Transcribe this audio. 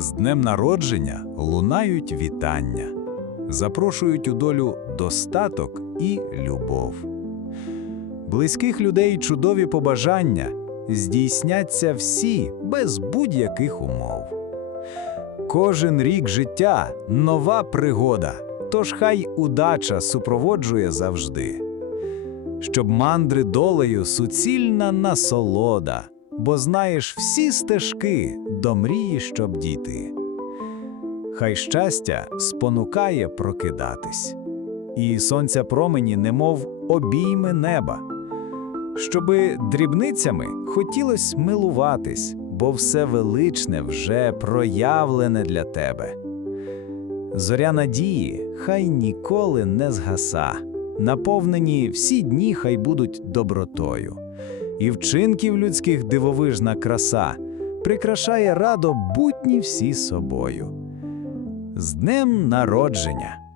З днем народження лунають вітання, запрошують у долю достаток і любов. Близьких людей чудові побажання здійсняться всі без будь-яких умов. Кожен рік життя нова пригода, тож хай удача супроводжує завжди. Щоб мандри долею суцільна насолода, бо знаєш всі стежки до мрії, щоб дійти. Хай щастя спонукає прокидатись, і сонця промені, немов обійми неба. Щоби дрібницями хотілось милуватись, бо все величне вже проявлене для тебе. Зоря надії хай ніколи не згаса, наповнені всі дні хай будуть добротою, і вчинків людських дивовижна краса прикрашає радо будні всі собою. З днем народження!